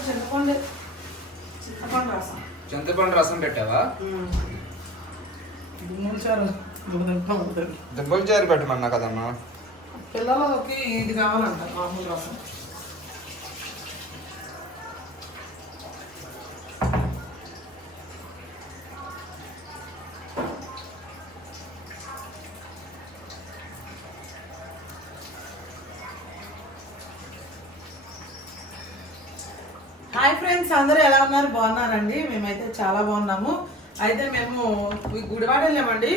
చింతపండు చింతపండు రసం. చింతపండు రసం పెట్టావా? చారు ఉంటుంది దుబ్బల చారు పెట్టమన్నా కదమ్మా. పిల్లలకి ఇది కావాలంట మామూలు రసం హాయ్ ఫ్రెండ్స్ అందరూ ఎలా ఉన్నారు బాగున్నారండి మేమైతే చాలా బాగున్నాము. అయితే మేము గుడివాడ వెళ్ళామండి.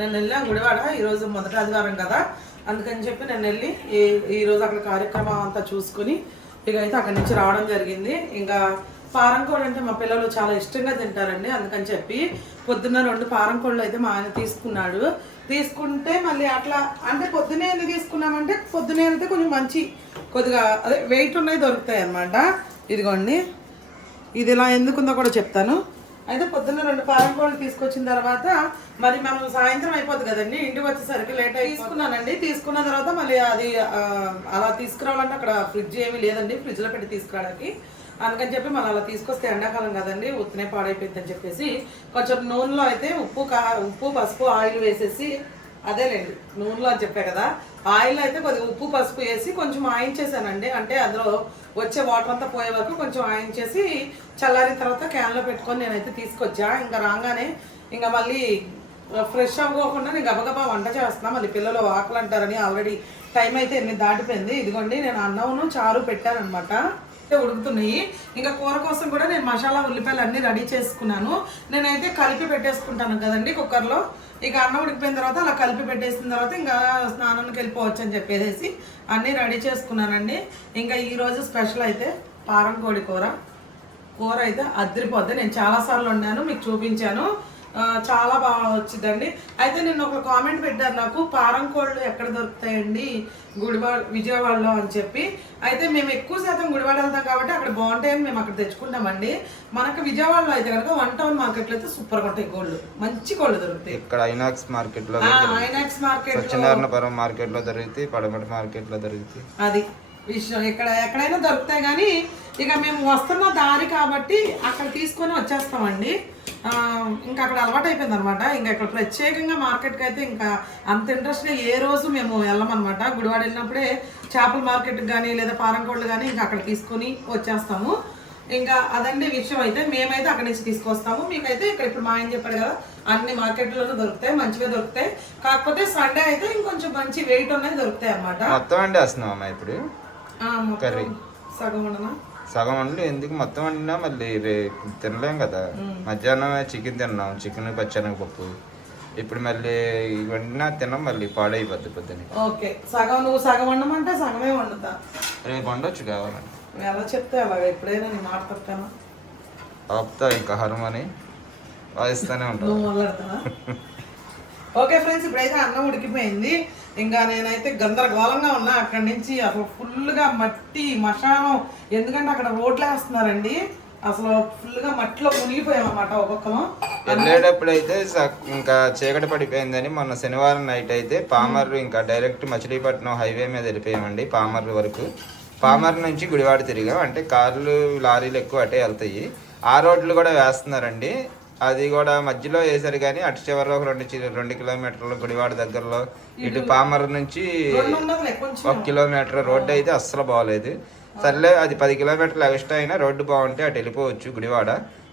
నేను వెళ్ళాం గుడివాడ ఈరోజు మొదటి ఆదివారం కదా. అందుకని చెప్పి నేను వెళ్ళి ఈ ఈరోజు అక్కడ కార్యక్రమం అంతా చూసుకుని ఇక అయితే అక్కడి నుంచి రావడం జరిగింది. ఇంకా పారం కోడి అంటే మా పిల్లలు చాలా ఇష్టంగా తింటారండి. అందుకని చెప్పి పొద్దున్న రెండు పారంకోళ్ళు అయితే మా ఆయన తీసుకున్నాడు. తీసుకుంటే మళ్ళీ అట్లా అంటే పొద్దునే ఎందుకు తీసుకున్నామంటే పొద్దునే అయితే కొంచెం మంచి కొద్దిగా అదే వెయిట్ ఉన్నాయి దొరుకుతాయి అన్నమాట. ఇదిగోండి. ఇది ఇలా ఎందుకుందో కూడా చెప్తాను. అయితే పొద్దున్న రెండు పారం కోళ్ళు తీసుకొచ్చిన తర్వాత మరి మనం సాయంత్రం అయిపోద్ది కదండి. ఇంటికి వచ్చేసరికి లేట్ అయి తీసుకున్నానండి. తీసుకున్న తర్వాత మళ్ళీ అది అలా తీసుకురావాలంటే అక్కడ ఫ్రిడ్జ్ ఏమీ లేదండి. ఫ్రిడ్జ్లో పెట్టి తీసుకురావడానికి. అందుకని చెప్పి మళ్ళీ అలా తీసుకొస్తే ఎండాకాలం కదండి. ఉత్తనే పాడైపోయింది అని చెప్పేసి కొంచెం నూనెలో అయితే ఉప్పు కా ఉప్పు పసుపు ఆయిల్ వేసేసి అదేలేండి. నూనెలో అని చెప్పా కదా. ఆయిల్ అయితే కొద్దిగా ఉప్పు పసుపు వేసి కొంచెం ఆయించేసానండి. అంటే అందులో వచ్చే వాటర్ అంతా పోయే వరకు కొంచెం ఆయించేసి చల్లారిన తర్వాత క్యాన్లో పెట్టుకొని నేనైతే తీసుకొచ్చా. ఇంకా రాగానే ఇంకా మళ్ళీ ఫ్రెష్ అవ్వకుండా నేను గబగబా వంట చేస్తున్నా. మళ్ళీ పిల్లలు ఆకలి అంటారని ఆల్రెడీ టైం అయితే ఎన్ని దాటిపోయింది. ఇదిగోండి నేను అన్నమును చారు పెట్టానమాట ఉడుకుతున్నాయి. ఇంకా కూర కోసం కూడా నేను మసాలా ఉల్లిపాయలు అన్నీ రెడీ చేసుకున్నాను. నేనైతే కలిపి పెట్టేసుకుంటాను కదండి కుక్కర్లో. ఇక అన్నం ఉడికిపోయిన తర్వాత అలా కలిపి పెట్టేసిన తర్వాత ఇంకా స్నానానికి వెళ్ళిపోవచ్చు అని చెప్పేసి అన్నీ రెడీ చేసుకున్నానండి. ఇంకా ఈరోజు స్పెషల్ అయితే పారం కోడి కూర. కూర అయితే అద్దరిపోద్ది. నేను చాలాసార్లు వండాను మీకు చూపించాను. చాలా బాగా వచ్చిందండి. అయితే నేను ఒక కామెంట్ పెట్టారు నాకు పారం కోళ్ళు ఎక్కడ దొరుకుతాయండి గుడివాడ విజయవాడలో? అని చెప్పి. అయితే మేము ఎక్కువ శాతం గుడివాడ వెళ్తాం కాబట్టి అక్కడ బాగుంటాయని మేము అక్కడ తెచ్చుకుంటామండి. మనకు విజయవాడలో అయితే కనుక వన్ టౌన్ మార్కెట్లో అయితే సూపర్గా ఉంటాయి కోళ్ళు. మంచి కోళ్ళు దొరుకుతాయి. ఇక్కడ ఐనాక్స్ మార్కెట్లో ఐనాక్స్ మార్కెట్ సత్యనారాయణపురం మార్కెట్లో దొరుకుతాయి పడమటి మార్కెట్లో దొరుకుతాయి. అది విషయం ఇక్కడ ఎక్కడైనా దొరుకుతాయి కానీ ఇక మేము వస్తున్న దారి కాబట్టి అక్కడ తీసుకొని వచ్చేస్తామండి. ఇంకా అక్కడ అలవాటు అయిపోయింది అనమాట ఇంకా ఇక్కడ ప్రత్యేకంగా మార్కెట్కి అయితే ఇంకా అంత ఇంట్రెస్ట్గా ఏ రోజు మేము వెళ్ళమన్నమాట గుడివాడ వెళ్ళినప్పుడే చేపల మార్కెట్కి కానీ లేదా పారంకోళ్ళు కానీ ఇంకా అక్కడ తీసుకొని వచ్చేస్తాము. ఇంకా అదండి విషయం అయితే. మేమైతే అక్కడి నుంచి తీసుకొస్తాము. మీకైతే ఇక్కడ ఇప్పుడు మా ఆయన చెప్పాడు కదా అన్ని మార్కెట్లోనూ దొరుకుతాయి మంచిగా దొరుకుతాయి. కాకపోతే సండే అయితే ఇంకొంచెం మంచి వెయిట్ ఉన్నాయి దొరుకుతాయి మొత్తం అమ్మా ఇప్పుడు? సగం ఉండనా? సగం వండి ఎందుకు మొత్తం వండినా మళ్ళీ రేపు తినలేం కదా. మధ్యాహ్నం చికెన్ తిన్నాం చికెన్ పచ్చెనగపప్పు ఇప్పుడు మళ్ళీ వండినా తిన్నాం మళ్ళీ పాడైపోద్ది పొద్దున ఓకే. సగం నువ్వు సగం వండమంటే సగమే వండుతా. రేపు వండొచ్చు కావాలని నువ్వు ఎలా చెప్తే అలాగ? ఎప్పుడైనా నీ మాట తప్పాను ఆపుతా ఇంకా హనుమని వాయిస్తూనే ఉంటాం. నువ్వు మొదలెడతావా? ఓకే ఫ్రెండ్స్ ఇప్పుడైతే అన్నం ఉడికిపోయింది. ఇంకా నేనైతే గందరగోళంగా ఉన్నా. అక్కడి నుంచి అసలు ఫుల్గా మట్టి మశానం. ఎందుకంటే అక్కడ రోడ్లు వేస్తున్నారండి. అసలు ఫుల్గా మట్టిలో మునిగిపోయామన్నమాట ఒక్కొక్కరం వెళ్ళేటప్పుడు అయితే ఇంకా చీకటి పడిపోయిందని మొన్న శనివారం నైట్ అయితే పామర్ ఇంకా డైరెక్ట్ మచిలీపట్నం హైవే మీద వెళ్ళిపోయామండి పామర్ వరకు. పామర్ నుంచి గుడివాడ తిరిగాం. అంటే కార్లు లారీలు ఎక్కువ అటే వెళ్తాయి. ఆ రోడ్లు కూడా వేస్తున్నారండి. అది కూడా మధ్యలో వేశారు కానీ అటు చివరి ఒక రెండు రెండు కిలోమీటర్లు గుడివాడ దగ్గరలో ఇటు పామర్ నుంచి ఒక కిలోమీటర్ రోడ్డు అయితే అస్సలు బాగోలేదు. సర్లే అది పది కిలోమీటర్లు ఎక్స్ట్రా అయినా రోడ్డు బాగుంటే అటు వెళ్ళిపోవచ్చు గుడివాడ.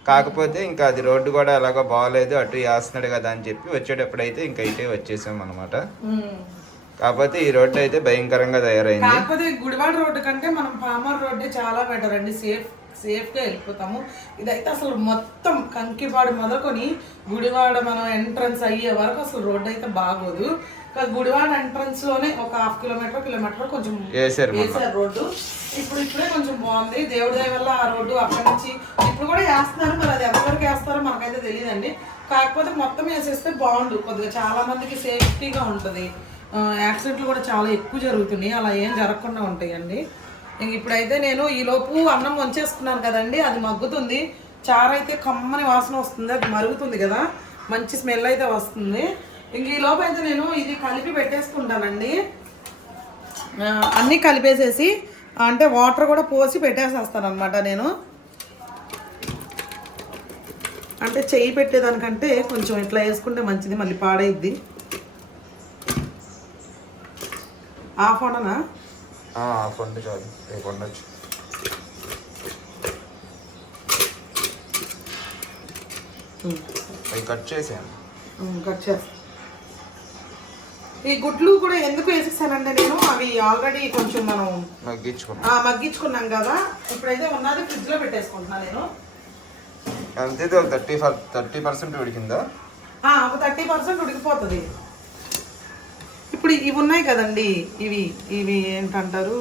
కాకపోతే ఇంకా అది రోడ్డు కూడా ఎలాగో బాగోలేదు అటు వేస్తున్నాడు కదా అని చెప్పి వచ్చేటప్పుడైతే ఇంకా ఇటే వచ్చేసాం అనమాట. కాకపోతే ఈ రోడ్డు అయితే భయంకరంగా తయారైంది. గుడివాడ రోడ్డు కంటే మనం పామర్ రోడ్డే చాలా బెటర్ అండి సేఫ్. సేఫ్గా వెళ్ళిపోతాము. ఇదైతే అసలు మొత్తం కంకిపాడు మొదలుకొని గుడివాడ మనం ఎంట్రన్స్ అయ్యే వరకు అసలు రోడ్డు అయితే బాగోదు. కానీ గుడివాడ ఎంట్రన్స్లోనే ఒక హాఫ్ కిలోమీటర్ కిలోమీటర్ కొంచెం వేసారు రోడ్డు. ఇప్పుడు ఇప్పుడే కొంచెం బాగుంది. దేవుడి దయ వల్ల ఆ రోడ్డు అక్కడి నుంచి ఇప్పుడు కూడా వేస్తున్నారు. మరి అది ఎంతవరకు వేస్తారో మనకైతే తెలియదండి. కాకపోతే మొత్తం వేసేస్తే బాగుండు. కొద్దిగా చాలా మందికి సేఫ్టీగా ఉంటుంది. యాక్సిడెంట్లు కూడా చాలా ఎక్కువ జరుగుతున్నాయి. అలా ఏం జరగకుండా ఉంటాయండి. ఇంక ఇప్పుడైతే నేను ఈ లోపు అన్నం వంచేసుకున్నాను కదండి అది మగ్గుతుంది. చారైతే కమ్మని వాసన వస్తుంది అది మరుగుతుంది కదా. మంచి స్మెల్ అయితే వస్తుంది. ఇంక ఈలోపు అయితే నేను ఇది కలిపి పెట్టేసుకుంటానండి. అన్నీ కలిపేసేసి అంటే వాటర్ కూడా పోసి పెట్టేసేస్తాను అనమాట నేను. అంటే చెయ్యి పెట్టేదానికంటే కొంచెం ఇట్లా వేసుకుంటే మంచిది మళ్ళీ పాడైద్ది. ఆఫ్ ఉండనా కొండ చాలు. రేపు ఉండొచ్చు అవి కట్ చేసాను కట్ చేస్తా. ఈ గుడ్లు కూడా ఎందుకు వేసేసానంటే నేను అవి ఆల్రెడీ కొంచెం మనం మగ్గించుకున్నాం. మగ్గించుకున్నాం కదా. ఇప్పుడైతే ఉన్నది ఫ్రిడ్జ్లో పెట్టేసుకుంటున్నా నేను. అంతే థర్టీ థర్టీ పర్సెంట్ ఉడికిందా? ఒక థర్టీ పర్సెంట్ ఉడికిపోతుంది. ఇప్పుడు ఇవి ఉన్నాయి కదండి. ఇవి ఇవి ఏంటంటారు?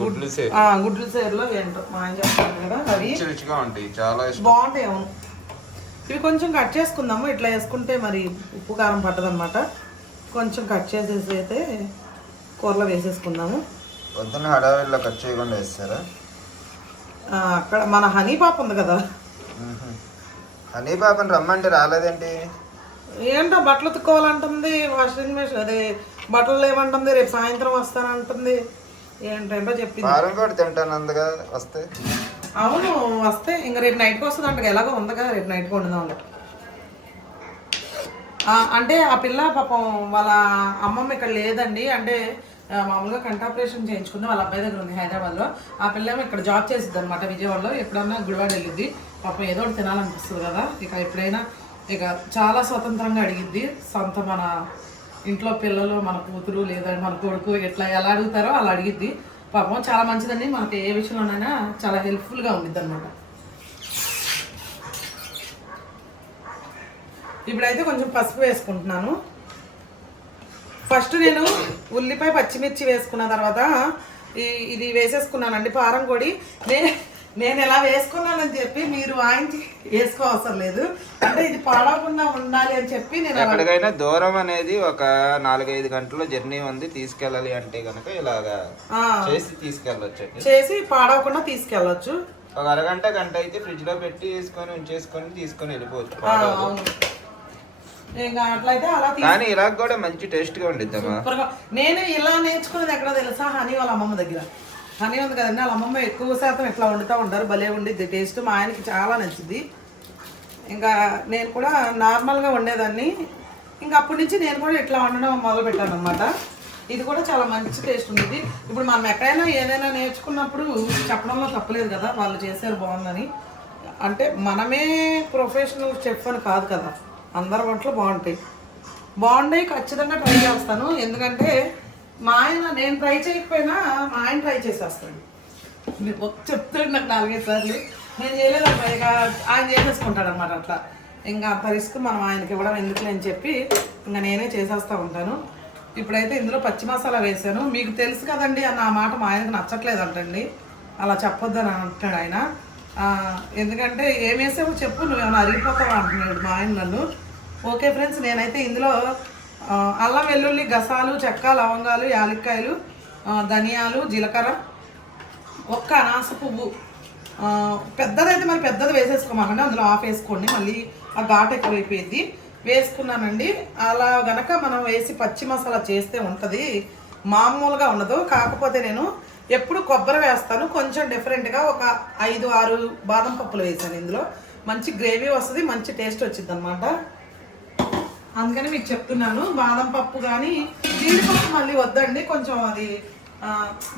గుడ్లు ఆ, గుడ్లు సేరులో ఏంటో మా ఆయన చెప్తాను కదా అవి. రుచి రుచిగా ఉంటాయి చాలా బాగుంటాయి అవును. ఇవి కొంచెం కట్ చేసుకుందాము. ఇట్లా వేసుకుంటే మరి ఉప్పు కారం పట్టదనమాట కొంచెం కట్ చేసేసి అయితే కూరలో వేసేసుకుందాము. పొద్దున్న హడావిడిలో కట్ చేయకుండా వేస్తారా? అక్కడ మన హనీ పాప ఉంది కదా. హనీ పాపని రమ్మంటే రాలేదేంటి? ఏంటో బట్టలు ఉతుక్కోవాలంటుంది వాషింగ్ మెషిన్ అదే బట్టలు లేవంటుంది రేపు సాయంత్రం వస్తానంటుంది. ఏంటంటో చెప్పింది. వారం కూడా తింటాను అందుగా వస్తే. అవును వస్తే. ఇంకా రేపు నైట్కి వస్తుంది అంట ఎలాగో ఉంది కదా రేపు నైట్కి వండుదాం అంటే ఆ పిల్ల పాపం వాళ్ళ అమ్మమ్మ ఇక్కడ లేదండి. అంటే మామూలుగా కంట ఆపరేషన్ చేయించుకుంది వాళ్ళ అబ్బాయి దగ్గర ఉంది హైదరాబాద్లో. ఆ పిల్ల ఇక్కడ జాబ్ చేసిద్ది అనమాట విజయవాడలో. ఎప్పుడన్నా గుడివాడ వెళ్ళిద్ది పాపం ఏదో ఒకటి తినాలనిపిస్తుంది కదా. ఇక ఎప్పుడైనా ఇక చాలా స్వతంత్రంగా అడిగిద్ది. సొంత మన ఇంట్లో పిల్లలు మన కూతురు లేదా మన కొడుకు ఎట్లా ఎలా అడుగుతారో అలా అడిగిద్ది. పాపం చాలా మంచిదండి. మనకి ఏ విషయంలోనైనా చాలా హెల్ప్ఫుల్గా ఉండిద్ది అనమాట ఇప్పుడైతే కొంచెం పసుపు వేసుకుంటున్నాను. ఫస్ట్ నేను ఉల్లిపాయ పచ్చిమిర్చి వేసుకున్న తర్వాత ఈ ఇది వేసేసుకున్నానండి పారం కొడి నేను నేను ఎలా వేసుకున్నానని చెప్పి మీరు వాయించి వేసుకోవసరం లేదు. అంటే ఇది పాడవకుండా ఉండాలి అని చెప్పి నేను ఎక్కడికైనా దూరం అనేది ఒక నాలుగైదు గంటల జర్నీ ఉంది తీసుకెళ్ళాలి అంటే కనుక ఇలాగా చేసి తీసుకెళ్ళొచ్చండి చేసి పాడవకుండా తీసుకెళ్ళొచ్చు. ఒక అరగంట గంట అయితే ఫ్రిడ్జ్లో పెట్టి వేసుకొని ఉంచేసుకొని తీసుకొని వెళ్ళిపోవచ్చు. కానీ ఇలా కూడా మంచి టేస్ట్గా నేను ఇలా నేర్చుకున్నది ఎక్కడో తెలుసా హనీ వాళ్ళ అమ్మమ్మ దగ్గర. హనీ ఉంది కదండి వాళ్ళ అమ్మమ్మ ఎక్కువ శాతం ఇట్లా వండుతూ ఉంటారు భలే ఉండిద్ది. టేస్ట్ మా ఆయనకి చాలా నచ్చింది. ఇంకా నేను కూడా నార్మల్గా వండేదాన్ని. ఇంకా అప్పటి నుంచి నేను కూడా ఇట్లా వండడం మొదలుపెట్టాను అనమాట ఇది కూడా చాలా మంచి టేస్ట్ ఉంది ఇప్పుడు మనం ఎక్కడైనా ఏదైనా నేర్చుకున్నప్పుడు చెప్పడంలో తప్పలేదు కదా వాళ్ళు చేశారు బాగుందని. అంటే మనమే ప్రొఫెషనల్ చెఫ్ అని కాదు కదా అందరి వంటలు బాగుంటాయి. బాగుంటాయి ఖచ్చితంగా ట్రై చేస్తాను. ఎందుకంటే మా ఆయన నేను ట్రై చేయకపోయినా మా ఆయన ట్రై చేసేస్తాడు. మీరు చెప్తాడు నాకు నాలుగైదు సార్లు. నేను చేయలేదు ఇక ఆయన చేసేసుకుంటాడు అనమాట అట్లా. ఇంకా అంత రిస్క్ మనం ఆయనకి ఇవ్వడం ఎందుకులే అని చెప్పి ఇంకా నేనే చేసేస్తూ ఉంటాను. ఇప్పుడైతే ఇందులో పచ్చి మసాలా వేసాను మీకు తెలుసు కదండి అన్న ఆ మాట మా ఆయనకు నచ్చట్లేదు అంటండి అలా చెప్పొద్దని అంటాడు ఆయన. ఎందుకంటే ఏం వేసావో చెప్పు నువ్వు ఏమైనా అరిగిపోతావా అంటున్నాడు మా ఆయన నన్ను. ఓకే ఫ్రెండ్స్ నేనైతే ఇందులో అల్లం వెల్లుల్లి గసాలు చెక్క లవంగాలు యాలక్కాయలు ధనియాలు జీలకర్ర. ఒక్క అనాస పువ్వు. పెద్దదైతే మరి పెద్దది వేసేసుకోమాకండి. అందులో ఆఫ్ వేసుకోండి. మళ్ళీ ఆ ఘాట్ ఎక్కువైపోయింది. వేసుకున్నానండి. అలా గనక మనం వేసి పచ్చి మసాలా చేస్తే ఉంటుంది. మామూలుగా ఉండదు. కాకపోతే నేను ఎప్పుడు కొబ్బరి వేస్తాను. కొంచెం డిఫరెంట్గా ఒక ఐదు ఆరు బాదం పప్పులు వేసాను ఇందులో. మంచి గ్రేవీ వస్తుంది. మంచి టేస్ట్ వచ్చింది అనమాట అందుకని మీకు చెప్తున్నాను. బాదం పప్పు కానీ జీడిపప్పు మళ్ళీ వద్దండి. కొంచెం అది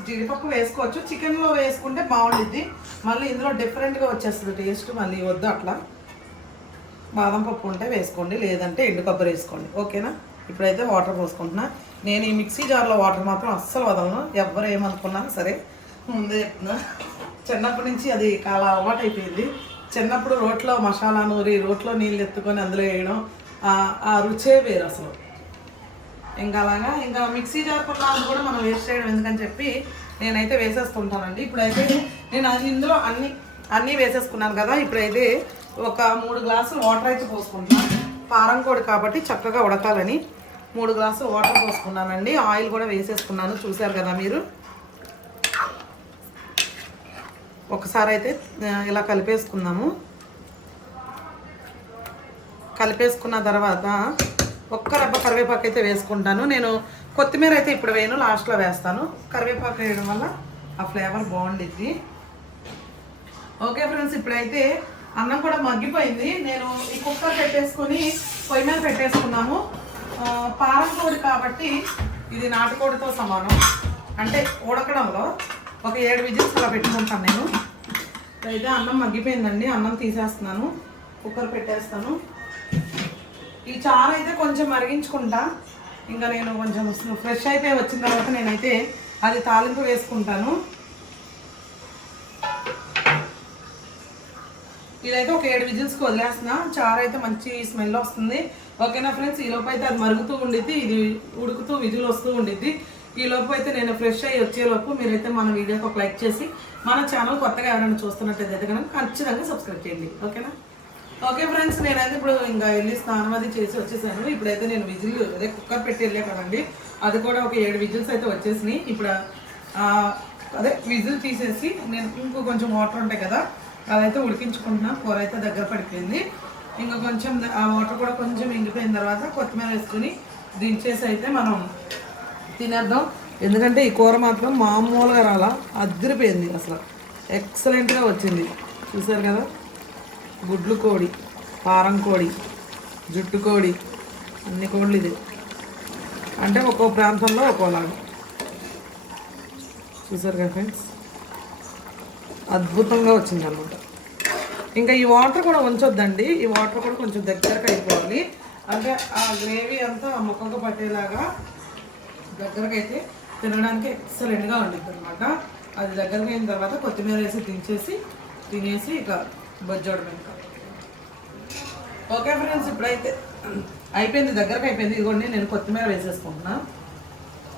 జీడిపప్పు వేసుకోవచ్చు. చికెన్లో వేసుకుంటే బాగుండిద్ది. మళ్ళీ ఇందులో డిఫరెంట్గా వచ్చేస్తుంది టేస్ట్. మళ్ళీ వద్దు అట్లా. బాదం పప్పు ఉంటే వేసుకోండి. లేదంటే ఎండు కొబ్బరి వేసుకోండి. ఓకేనా? ఇప్పుడైతే వాటర్ పోసుకుంటున్నా. నేను ఈ మిక్సీ జార్లో వాటర్ మాత్రం అస్సలు వదలను. ఎవరు ఏమనుకున్నా సరే. ముందే చెప్తున్నా. చిన్నప్పటి నుంచి అది చాలా అలవాటు అయిపోయింది చిన్నప్పుడు రోట్లో మసాలా నూరి రోట్లో నీళ్ళు ఎత్తుకొని అందులో వేయడం ఆ- రుచే వేరు అసలు. ఇంకా అలాగా ఇంకా మిక్సీ జార్ కొన్నాను కూడా మనం వేస్ట్ చేయడం ఎందుకని చెప్పి నేనైతే వేసేస్తుంటానండి. ఇప్పుడైతే నేను ఇందులో అన్ని అన్నీ వేసేసుకున్నాను కదా ఇప్పుడైతే ఒక మూడు గ్లాసులు వాటర్ అయితే పోసుకుంటున్నాను పారం కోడి కాబట్టి చక్కగా ఉడకాలని మూడు గ్లాసులు వాటర్ పోసుకున్నానండి. ఆయిల్ కూడా వేసేసుకున్నాను చూశారు కదా మీరు. ఒకసారి అయితే ఇలా కలిపేసుకుందాము. కలిపేసుకున్న తర్వాత ఒక్క రబ్బ కరివేపాకు అయితే వేసుకుంటాను. నేను కొత్తిమీర అయితే ఇప్పుడు వేయను లాస్ట్లో వేస్తాను. కరివేపాకు వేయడం వల్ల ఆ ఫ్లేవర్ బాగుండిద్ది. ఓకే ఫ్రెండ్స్ ఇప్పుడైతే అన్నం కూడా మగ్గిపోయింది. నేను ఈ కుక్కర్ పెట్టేసుకొని పొయ్యి మీద పెట్టేసుకున్నాము. పారం కోడి కాబట్టి ఇది నాటుకోడితో సమానం. అంటే ఉడకడంలో ఒక ఏడు విజిల్స్ అలా పెట్టుకుంటాను నేను. అయితే అన్నం మగ్గిపోయిందండి. అన్నం తీసేస్తున్నాను. కుక్కర్ పెట్టేస్తాను. ఈ చారు అయితే కొంచెం మరిగించుకుంటా. ఇంకా నేను కొంచెం ఫ్రెష్ అయిపోయి వచ్చిన తర్వాత నేనైతే అది తాలింపు వేసుకుంటాను. ఇదైతే ఒక ఏడు విజిల్స్కి వదిలేస్తున్నా. చారు అయితే మంచి స్మెల్ వస్తుంది. ఓకేనా ఫ్రెండ్స్? ఈ లోపు అయితే అది మరుగుతూ ఉండిద్ది. ఇది ఉడుకుతూ విజిల్ వస్తూ ఉండిద్ది. ఈ లోపు అయితే నేను ఫ్రెష్ అయ్యి వచ్చేలోపు మీరైతే మన వీడియోకి ఒక లైక్ చేసి మన ఛానల్ కొత్తగా ఎవరైనా చూస్తున్నట్టయితే కనుక ఖచ్చితంగా సబ్స్క్రైబ్ చేయండి. ఓకేనా? ఓకే ఫ్రెండ్స్ నేనైతే ఇప్పుడు ఇంకా వెళ్ళి స్నానం అది చేసి వచ్చేసాను. ఇప్పుడైతే నేను విజిల్ అదే కుక్కర్ పెట్టి వెళ్ళా కదండి. అది కూడా ఒక ఏడు విజిల్స్ అయితే వచ్చేసినాయి. ఇప్పుడు అదే విజిల్ తీసేసి నేను ఇంకో కొంచెం వాటర్ ఉంటాయి కదా అదైతే ఉడికించుకుంటున్నా కూర అయితే దగ్గర పడిపోయింది. ఇంకా కొంచెం ఆ వాటర్ కూడా కొంచెం ఇంగిపోయిన తర్వాత కొత్తిమీర వేసుకుని దించేసి అయితే మనం తినేద్దాం. ఎందుకంటే ఈ కూర మాత్రం మామూలుగా రాలా. అదిరిపోయింది అసలు. ఎక్సలెంట్గా వచ్చింది. చూసారు కదా? గుడ్లు కోడి పారం కోడి జుట్టు కోడి అన్ని కోళ్ళు ఇది. అంటే ఒక్కో ప్రాంతంలో ఒక్కోలాగా. చూసారుగా ఫ్రెండ్స్? అద్భుతంగా వచ్చింది అనమాట ఇంకా ఈ వాటర్ కూడా ఉంచొద్దండి. ఈ వాటర్ కూడా కొంచెం దగ్గరకు అయిపోవాలి. అంటే ఆ గ్రేవీ అంతా ఆ పట్టేలాగా దగ్గరకు అయితే తినడానికి ఎక్సలెంట్గా ఉండిద్ది అనమాట అది దగ్గరకు అయిన తర్వాత కొత్తిమీర వేసి దించేసి తినేసి ఇక బొజ్జోడం ఇంకా ఓకే ఫ్రెండ్స్ ఇప్పుడైతే అయిపోయింది దగ్గరకు అయిపోయింది. ఇదిగోండి నేను కొత్తిమీర వేసేసుకుంటున్నా.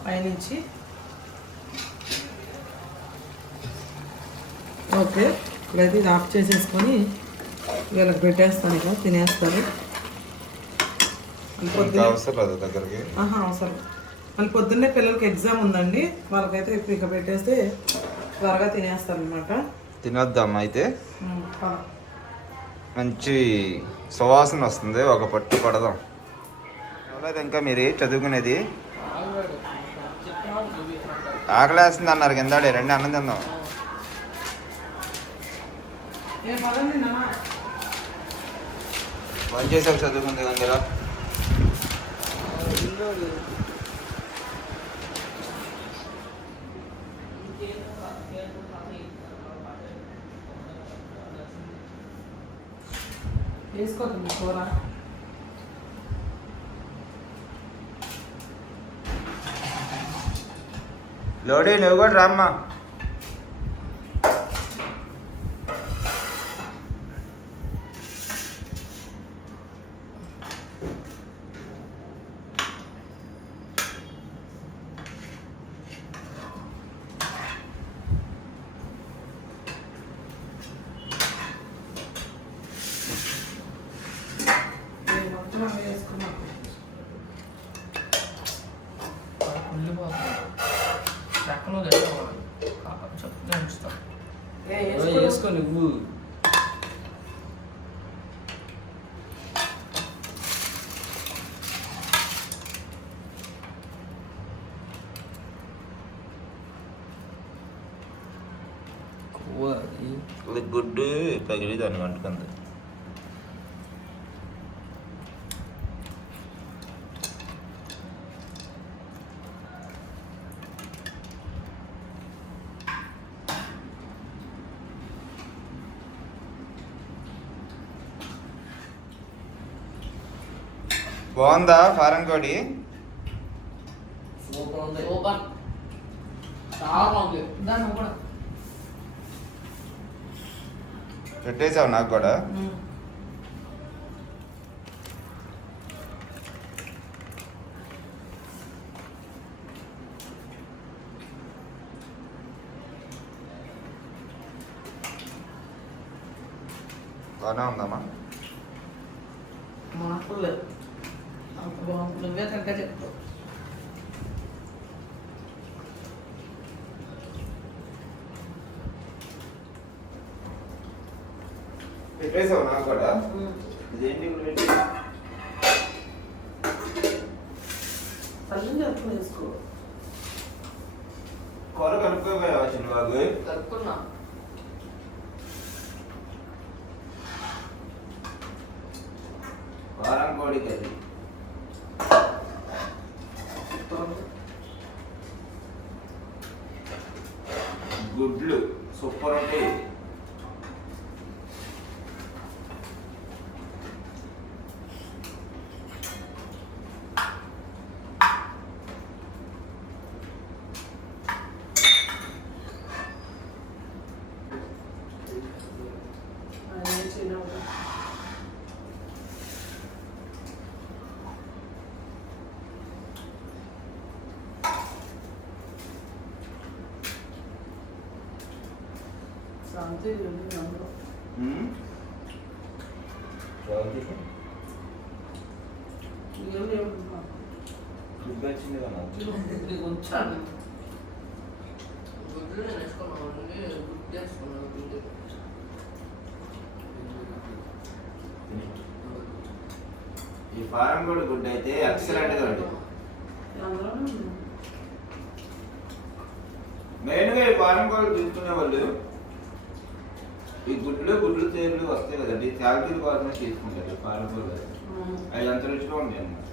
పైనుంచి. ఓకే ఇప్పుడైతే ఇది ఆఫ్ చేసేసుకొని వీళ్ళకి పెట్టేస్తాను ఇక తినేస్తారు అవసరం మళ్ళీ పొద్దున్నే పిల్లలకి ఎగ్జామ్ ఉందండి. వాళ్ళకైతే ఇక పెట్టేస్తే త్వరగా తినేస్తారు అనమాట తినొద్దాం అయితే మంచి సువాసన వస్తుంది ఒక పట్టు పడదాం. ఎవరైతే ఇంకా మీరు చదువుకునేది? ఆకలేస్తుంది అన్నారు కిందాడే రెండు అన్నం తిందాం. చేసాక చదువుకుంది కదా వేసుకోకండి కూర లోడీ నువ్వు కూడా రామ్మా నేను మొత్తం అవి వేసుకున్నాను చెక్కలో తెచ్చుకోవాలి చెప్తే ఉంచుతాం ఏ ఓ, వేసుకో వేసుకో నువ్వు కొవ్వ అది. ఇది గుడ్డు పగిలి దాన్ని వండుకుంది బాగుందా ఫారెన్ కోడి ఉంది. సూపర్. చాలా బాగుంది. దాన్ని కూడా పెట్టేసావు నాకు కూడా. బాగానే ఉందమ్మా. మాటలు నువ్వే తింటే చెప్తావు. పెట్టేసావు నాకు కూడా. ఇదేంటి కూర కలుపుకోపోయావా చిన్నబాబు? కలుపుకున్నా. కారం కోడి కర్రీ. గుడ్లు సూపర్ ఉంటాయి ఆయన ఏం చేయలేవు. శాంతి ఉంది అందులో. ఉమ్. ఎవరు తీసి? ఏం లేవు ఇంకా. గుడ్డు వచ్చింది కదా నాకు. ఇది ఉంచాను గుడ్లు నేను వేసుకున్నాను ఓన్లీ గుడ్డు వేసుకున్నాను గుడ్డు ఈ ఫారం కూడా గుడ్ అయితే ఎక్సలెంట్గా ఉంటుంది అందులోనే ఉంది. మెయిన్గా ఈ ఫారం కోళ్ళు తీసుకునే వాళ్ళు ఈ గుడ్లు గుడ్లు తేళ్ళు వస్తాయి కదండి. శాలరీ కోసమే తీసుకుంటారు. ఉమ్. అవి అంత రుచిగా ఉంటాయి అన్నమాట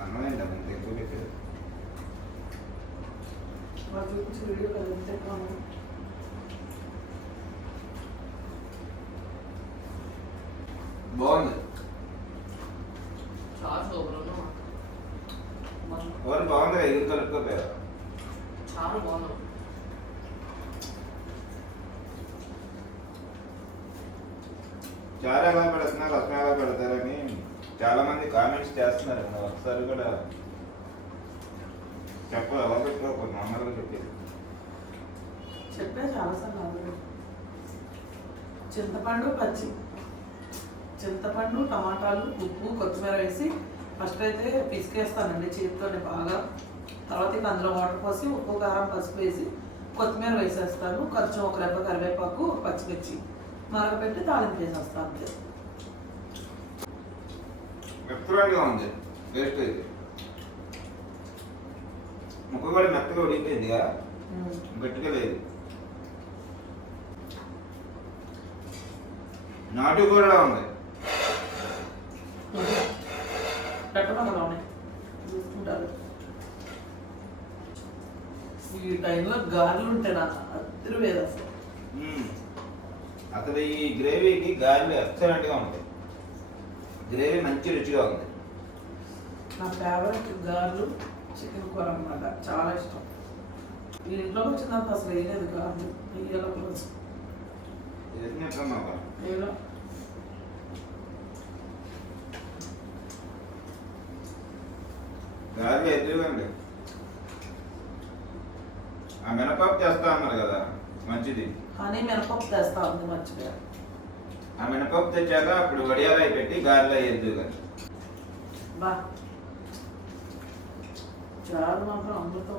అన్నం ఏంటమ్మా ఇంత ఎక్కువ పెట్టారు వాళ్ళు చూపించిన వీడియో కదా ఎంత ఎక్కువ ఉందో. బాగుంది చాలా సూపర్ ఉన్నా ఎవరు బాగుంది ఎగురు కలుపుకోపోయారు చాలా బాగున్నాం చాలా ఎలా పెడుతున్నారు రసం ఎలా పెడతారని చాలా మంది కామెంట్స్ చేస్తున్నారు ఒకసారి కూడా చెప్ప ఎలా పెట్టుకోకూడదు నార్మల్గా చెప్పేది చెప్పే చాలాసార్లు ఆల్రెడీ చింతపండు పచ్చి చింతపండు టమాటాలు ఉప్పు కొత్తిమీర వేసి ఫస్ట్ అయితే పిసికేస్తానండి చేతితోనే బాగా. తర్వాత ఇక అందులో వాటర్ పోసి ఉప్పు కారం పసుపు వేసి కొత్తిమీర వేసేస్తాను. కొంచెం ఒక రెబ్బ కరివేపాకు పచ్చిమిర్చి మరగపెట్టి తాళింపు వేసేస్తాను అంతే. మెత్తగా ఉంది. టేస్ట్ అయితే. ముక్క కూడా మెత్తగా ఉడికిపోయిందిగా ఉమ్. గట్టిగా లేదు. నాటు కూడా ఉంది. పెట్టమని చూసుకుంటారు. ఈ టైంలో గారెలు ఉంటాయి నాకు అద్దరు వేరు అసలు. అసలు ఈ గ్రేవీకి గారెలు ఎక్సలెంట్గా ఉంటాయి. గ్రేవీ మంచి రుచిగా ఉంది. నా ఫేవరెట్ గారెలు చికెన్ కూర అన్నమాట. చాలా ఇష్టం. ఈ ఇంట్లోకి వచ్చినంత అసలు వేయలేదు గారెలు వెయ్యాల పులుసు గారెలు ఎదురుగండి. ఆ మినపప్పు చేస్తా అన్నారు కదా మంచిది. హనీ మినపప్పు తెస్తా ఉంది మర్చిపోయా ఆ మినపప్పు తెచ్చాక అప్పుడు వడియాలు పెట్టి గారెలు అయ్యేది కానీ బా. చారు మాత్రం అమృతం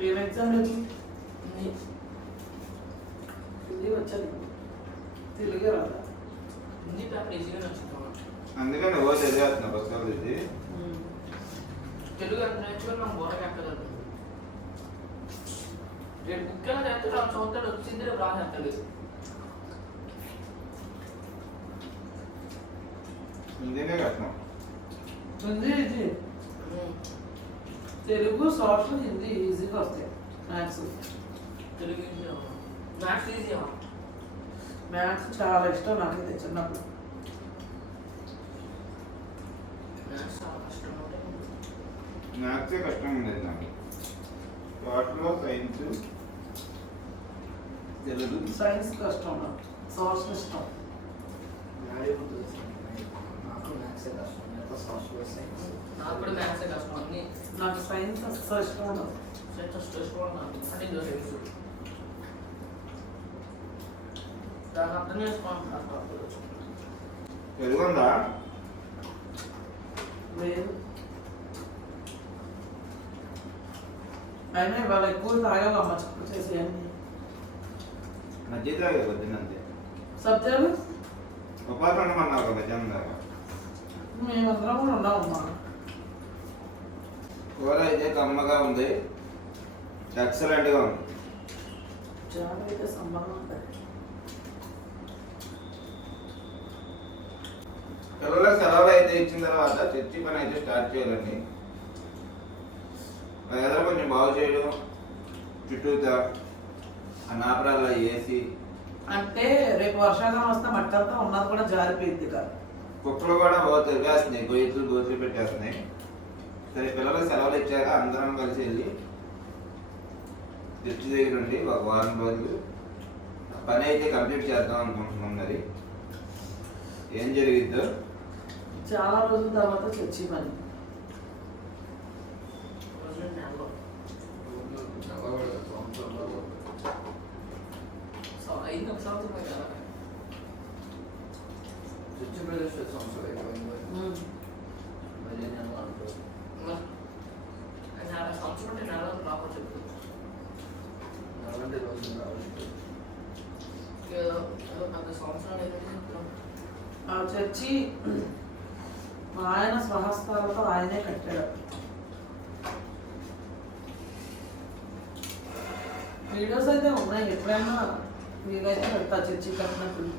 ఏం ఎగ్జామ్ లేదు వచ్చాను తెలుగు రాదా హిందీ పేపర్ ఈజీగా నచ్చుతాను అందుకని ఓ చదివేస్తున్నా పుస్తకాలు ఇది తెలుగు ఎంత నేర్చుకుని మనం బోరగా ఎక్కగలుగుతాం రేపు బుక్ ఎలా చేస్తే రాము చదువుతాడు వచ్చింది రేపు రాసేస్తాడు. హిందీనే కట్టినాం హిందీ ఈజీ తెలుగు సోషల్ హిందీ ఈజీగా వస్తాయి. Maths Telugu maths easy maths చాలా ఇష్టం నాకైతే చిన్నప్పుడు. మ్యాథ్స్ చాలా కష్టం అంటే మ్యాథ్సే కష్టం ఉండేది నాకు. వాటిలో సైన్స్ తెలుగు సైన్స్ కష్టం నాకు. సోషల్ ఇష్టం నాకు మ్యాథ్స్ కష్టం. ఎంత సోషల్ సైన్స్. నాకు కూడా మ్యాథ్స్ కష్టం. అన్ని నాకు సైన్స్ అస్సలు ఇష్టం ఉండదు. అంటే ఇందులో తెలుసు దాన్ని అర్థం తెలుగు ఉందా లేదు. అయినా ఇవాళ ఎక్కువ తాగాలమ్మ చెప్పు చేసి అన్ని మధ్య తాగే పొద్దున్నంతే సబ్జెక్టు? ఉపాధి ఉండమన్నా ఒక దాకా. మేమందరం కూడా ఉన్నామమ్మా. కూర అయితే కమ్మగా ఉంది. ఎక్సలెంట్గా ఉంది. చాలా అయితే సంబంధం ఉంటుంది పిల్లలకు సెలవులు అయితే ఇచ్చిన తర్వాత చర్చి పని అయితే స్టార్ట్ చేయాలండి. వెదర్ కొంచెం బాగు చేయడం చుట్టూతా ఆ నాపరాల్లో వేసి. అంటే రేపు వర్షాకాలం వస్తే మట్టి అంతా ఉన్నది కూడా జారిపోయింది కదా. కుక్కలు కూడా పోతాయి వేస్తున్నాయి గొయ్యలు గోతులు పెట్టేస్తున్నాయి. సరే పిల్లలకు సెలవులు ఇచ్చాక అందరం కలిసి వెళ్ళి చర్చి దగ్గర ఉండి ఒక వారం రోజులు పని అయితే కంప్లీట్ చేద్దాం అనుకుంటున్నాం మరి. ఏం జరిగిద్దో చాలా రోజుల తర్వాత చర్చి పని సో ఐదు ఒక సంవత్సరం కదా చర్చి ప్రదేశ్ సంవత్సరం అయిపోయింది ఉమ్. మళ్ళీ నేను అంటారు నెల సంవత్సరం అంటే నెల రావచ్చు చెప్తుంది అలాంటి రోజులు రావాలి ఏదో ఏదో పెద్ద సంవత్సరాలు ఏంటంటే ఆ చర్చి మా ఆయన స్వహస్తాలతో ఆయనే కట్టాడు. వీడియోస్ అయితే ఉన్నాయి. ఎప్పుడైనా వీలైతే పెడతా చర్చి కట్టినప్పుడు.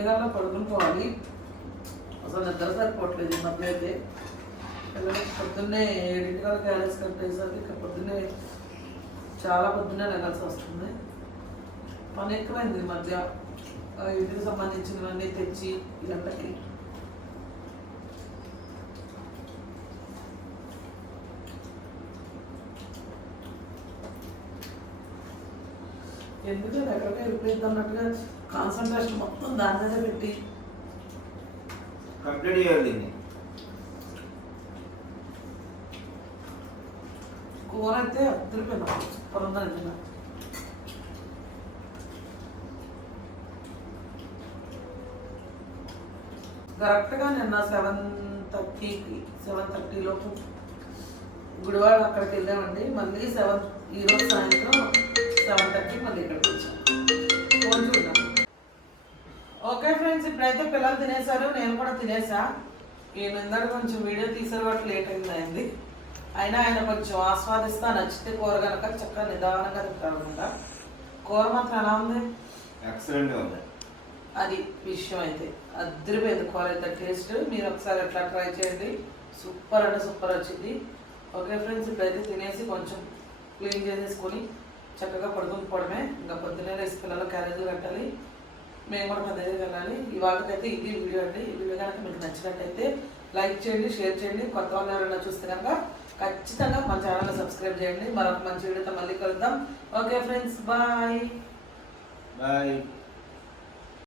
అయింది పడుకునిపోవాలి అసలు నిద్ర సరిపోవట్లేదు ఈ మధ్య అయితే. పిల్లలకి పొద్దున్నే ఏడింటికల్లా క్యారెస్ కట్టేసరికి ఇక పొద్దున్నే చాలా పొద్దున్నే లెగాల్సి వస్తుంది. పని ఎక్కువైంది ఈ మధ్య. ఇంటికి సంబంధించినవన్నీ తెచ్చి ఈ గంటకి ఎందుకంటే ఎక్కడికి వెళ్ళిపోయింది అన్నట్టుగా కాన్సన్ట్రేషన్ మొత్తం దాని మీద పెట్టి. కంప్లీట్ చేయాలి దీన్ని. కూర అయితే అద్దరిపోయినా సూపర్ కరెక్ట్గా నిన్న సెవెన్ థర్టీకి సెవెన్ థర్టీ లోపు గుడివాడ అక్కడికి వెళ్ళామండి. మళ్ళీ సెవెన్ ఈరోజు సాయంత్రం సెవెన్ థర్టీ మళ్ళీ ఇక్కడికి వచ్చాం. ఫోన్ చూద్దాం ఓకే ఫ్రెండ్స్ ఇప్పుడైతే పిల్లలు తినేశారు నేను కూడా తినేసా. ఈయన ఇందాక కొంచెం వీడియో కాబట్టి లేట్ అయింది అయింది అయినా ఆయన కొంచెం ఆస్వాదిస్తా నచ్చితే కూర కనుక చక్కగా నిదానంగా తింటారనమాట కూర మాత్రం ఎలా ఉంది? ఎక్సలెంట్గా ఉంది. అది విషయం అయితే. అద్దరిపోయింది కూర అయితే టేస్ట్. మీరు ఒకసారి ఎట్లా ట్రై చేయండి. సూపర్ అంటే సూపర్ వచ్చింది. ఓకే ఫ్రెండ్స్ ఇప్పుడైతే తినేసి కొంచెం క్లీన్ చేసేసుకొని చక్కగా పడుకుని పోవడమే ఇంకా పొద్దున్నే రేసి పిల్లలు క్యారేజీలు కట్టాలి. మేము కూడా పెద్ద వెళ్ళాలి ఇవాళకైతే ఇది వీడియో అండి. ఈ వీడియో కనుక మీకు నచ్చినట్టయితే లైక్ చేయండి షేర్ చేయండి. కొత్త వాళ్ళు ఎవరైనా చూస్తే కనుక ఖచ్చితంగా మన ఛానల్ సబ్స్క్రైబ్ చేయండి. మరొక మంచి వీడియోతో మళ్ళీ కలుద్దాం. Okay friends bye. బాయ్.